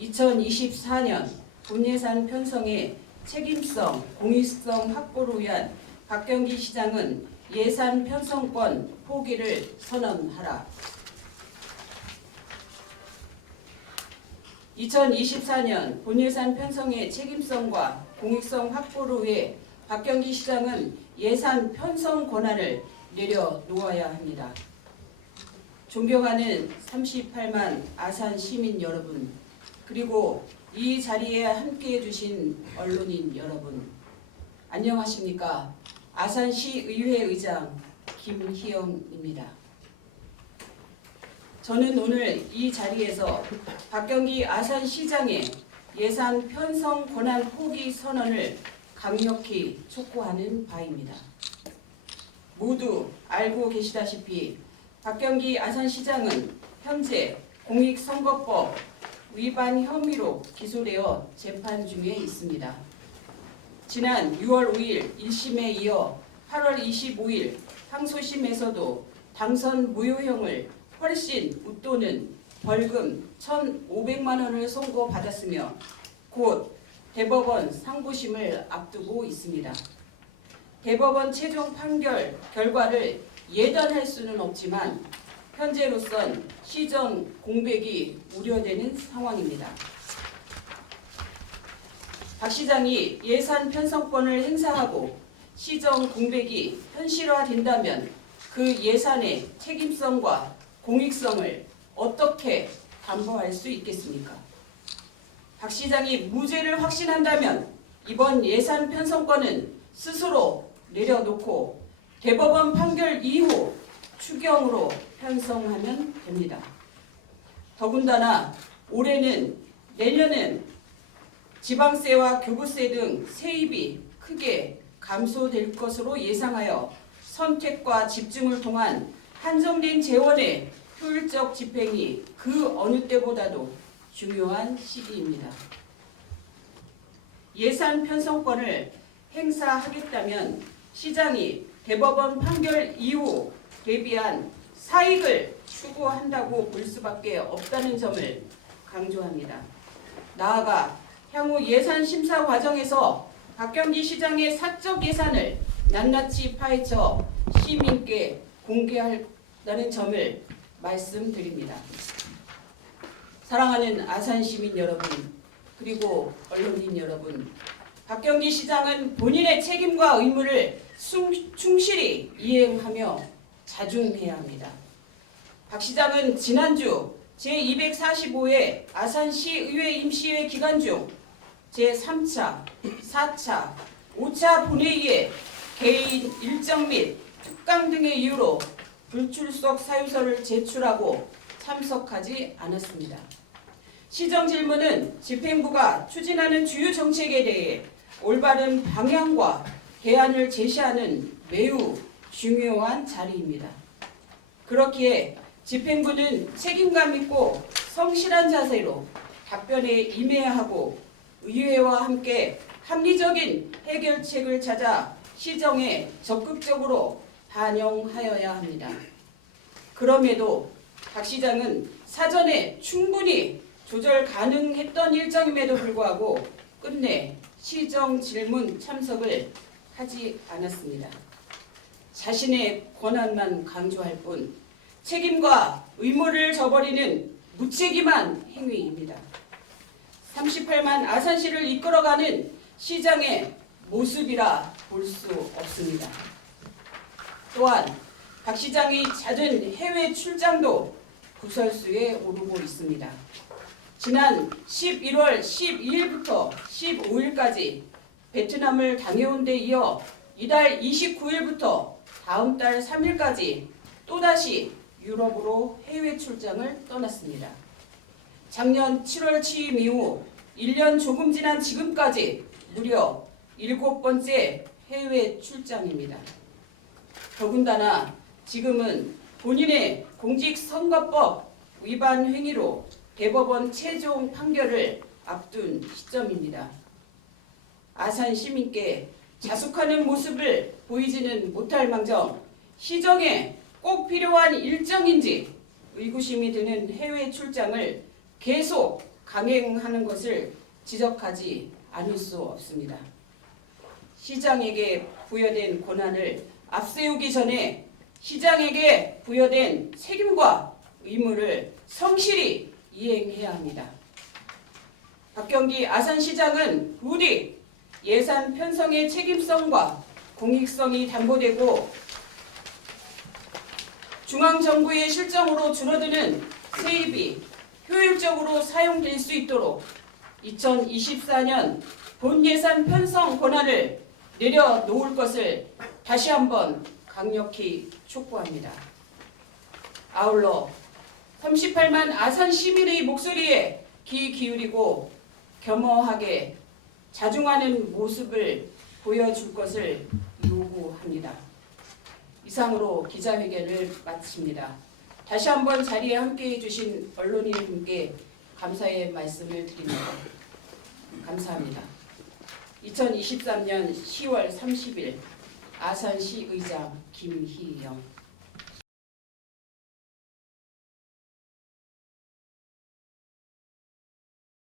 2024년 본예산 편성의 책임성, 공익성 확보를 위한 박경기 시장은 예산 편성권 포기를 선언하라. 2024년 본예산 편성의 책임성과 공익성 확보를 위해 박경기 시장은 예산 편성 권한을 내려놓아야 합니다. 존경하는 38만 아산 시민 여러분, 그리고 이 자리에 함께해 주신 언론인 여러분, 안녕하십니까? 아산시의회 의장 김희영입니다. 저는 오늘 이 자리에서 박경기 아산시장의 예산 편성 권한 포기 선언을 강력히 촉구하는 바입니다. 모두 알고 계시다시피 박경기 아산시장은 현재 공익선거법 위반 혐의로 기소되어 재판 중에 있습니다. 지난 6월 5일 1심에 이어 8월 25일 항소심에서도 당선 무효형을 훨씬 웃도는 벌금 1,500만 원을 선고받았으며 곧 대법원 상고심을 앞두고 있습니다. 대법원 최종 판결 결과를 예단할 수는 없지만 현재로선 시정 공백이 우려되는 상황입니다. 박 시장이 예산 편성권을 행사하고 시정 공백이 현실화된다면 그 예산의 책임성과 공익성을 어떻게 담보할 수 있겠습니까? 박 시장이 무죄를 확신한다면 이번 예산 편성권은 스스로 내려놓고 대법원 판결 이후 추경으로 편성하면 됩니다. 더군다나 올해는 내년은 지방세와 교부세 등 세입이 크게 감소될 것으로 예상하여 선택과 집중을 통한 한정된 재원의 효율적 집행이 그 어느 때보다도 중요한 시기입니다. 예산 편성권을 행사하겠다면 시장이 대법원 판결 이후 대비한 사익을 추구한다고 볼 수밖에 없다는 점을 강조합니다. 나아가 향후 예산 심사 과정에서 박경기 시장의 사적 예산을 낱낱이 파헤쳐 시민께 공개한다는 점을 말씀드립니다. 사랑하는 아산 시민 여러분, 그리고 언론인 여러분, 박경기 시장은 본인의 책임과 의무를 충실히 이행하며 자중해야 합니다. 박 시장은 지난주 제245회 아산시의회 임시회 기간 중 제3차, 4차, 5차 본회의에 개인 일정 및 특강 등의 이유로 불출석 사유서를 제출하고 참석하지 않았습니다. 시정 질문은 집행부가 추진하는 주요 정책에 대해 올바른 방향과 대안을 제시하는 매우 중요한 자리입니다. 그렇기에 집행부는 책임감 있고 성실한 자세로 답변에 임해야 하고 의회와 함께 합리적인 해결책을 찾아 시정에 적극적으로 반영하여야 합니다. 그럼에도 박 시장은 사전에 충분히 조절 가능했던 일정임에도 불구하고 끝내 시정 질문 참석을 하지 않았습니다. 자신의 권한만 강조할 뿐 책임과 의무를 저버리는 무책임한 행위입니다. 38만 아산시를 이끌어가는 시장의 모습이라 볼 수 없습니다. 또한 박 시장이 잦은 해외 출장도 구설수에 오르고 있습니다. 지난 11월 12일부터 15일까지 베트남을 다녀온 데 이어 이달 29일부터 다음 달 3일까지 또다시 유럽으로 해외 출장을 떠났습니다. 작년 7월 취임 이후 1년 조금 지난 지금까지 무려 7번째 해외 출장입니다. 더군다나 지금은 본인의 공직선거법 위반 행위로 대법원 최종 판결을 앞둔 시점입니다. 아산 시민께 자숙하는 모습을 보이지는 못할 망정 시정에 꼭 필요한 일정인지 의구심이 드는 해외 출장을 계속 강행하는 것을 지적하지 않을 수 없습니다. 시장에게 부여된 권한을 앞세우기 전에 시장에게 부여된 책임과 의무를 성실히 이행해야 합니다. 박경기 아산시장은 부디 예산 편성의 책임성과 공익성이 담보되고 중앙정부의 실정으로 줄어드는 세입이 효율적으로 사용될 수 있도록 2024년 본예산 편성 권한을 내려놓을 것을 다시 한번 강력히 촉구합니다. 아울러 38만 아산 시민의 목소리에 귀 기울이고 겸허하게 자중하는 모습을 보여줄 것을 요구합니다. 이상으로 기자회견을 마칩니다. 다시 한번 자리에 함께해 주신 언론인분께 감사의 말씀을 드립니다. 감사합니다. 2023년 10월 30일 아산시 의장 김희영.